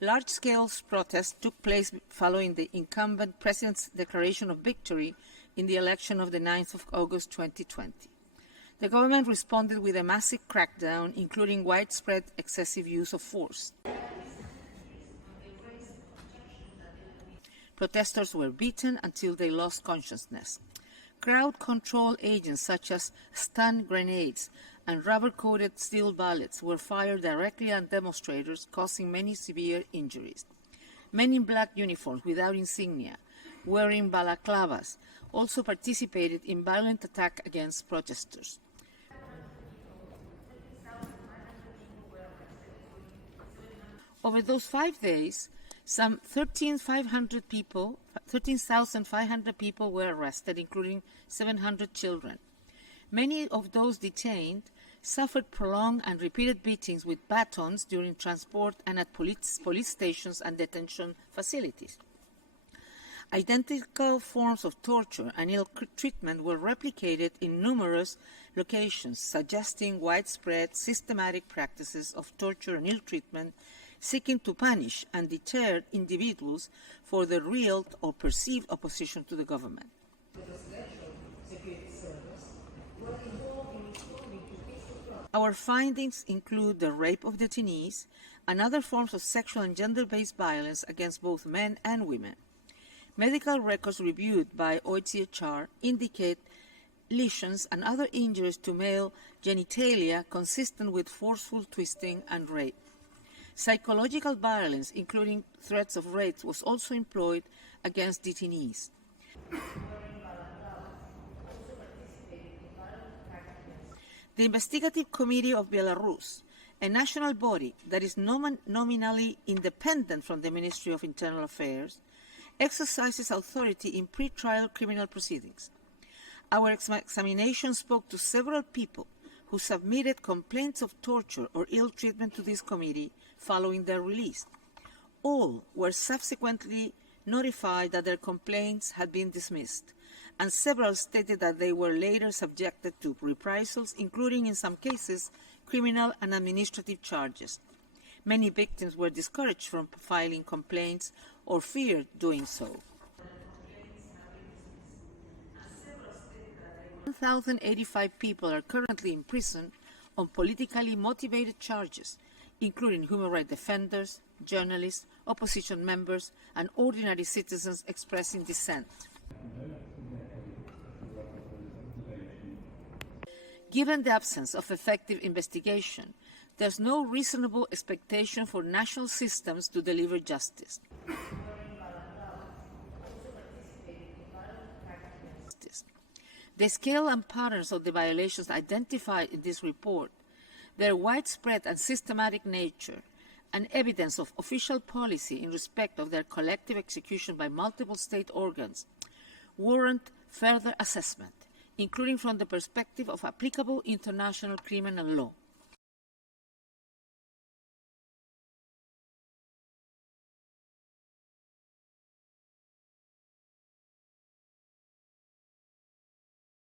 Large-scale protests took place following the incumbent president's declaration of victory in the election of the 9th of August 2020. The government responded with a massive crackdown, including widespread excessive use of force. Protesters were beaten until they lost consciousness. Crowd control agents such as stun grenades and rubber-coated steel bullets were fired directly at demonstrators, causing many severe injuries. Men in black uniforms without insignia, wearing balaclavas, also participated in violent attack against protesters. Over those 5 days, some 13,500 people were arrested, including 700 children. Many of those detained suffered prolonged and repeated beatings with batons during transport and at police stations and detention facilities. Identical forms of torture and ill treatment were replicated in numerous locations, suggesting widespread systematic practices of torture and ill treatment seeking to punish and deter individuals for their real or perceived opposition to the government. Our findings include the rape of detainees and other forms of sexual and gender-based violence against both men and women. Medical records reviewed by OHCHR indicate lesions and other injuries to male genitalia consistent with forceful twisting and rape. Psychological violence, including threats of rape, was also employed against detainees. The Investigative Committee of Belarus, a national body that is nominally independent from the Ministry of Internal Affairs, exercises authority in pre-trial criminal proceedings. Our examination spoke to several people who submitted complaints of torture or ill treatment to this committee following their release. All were subsequently notified that their complaints had been dismissed, and several stated that they were later subjected to reprisals, including, in some cases, criminal and administrative charges. Many victims were discouraged from filing complaints or feared doing so. 1,085 people are currently in prison on politically motivated charges, including human rights defenders, journalists, opposition members, and ordinary citizens expressing dissent. Given the absence of effective investigation, there's no reasonable expectation for national systems to deliver justice. The scale and patterns of the violations identified in this report, their widespread and systematic nature, and evidence of official policy in respect of their collective execution by multiple state organs, warrant further assessment, including from the perspective of applicable international criminal law.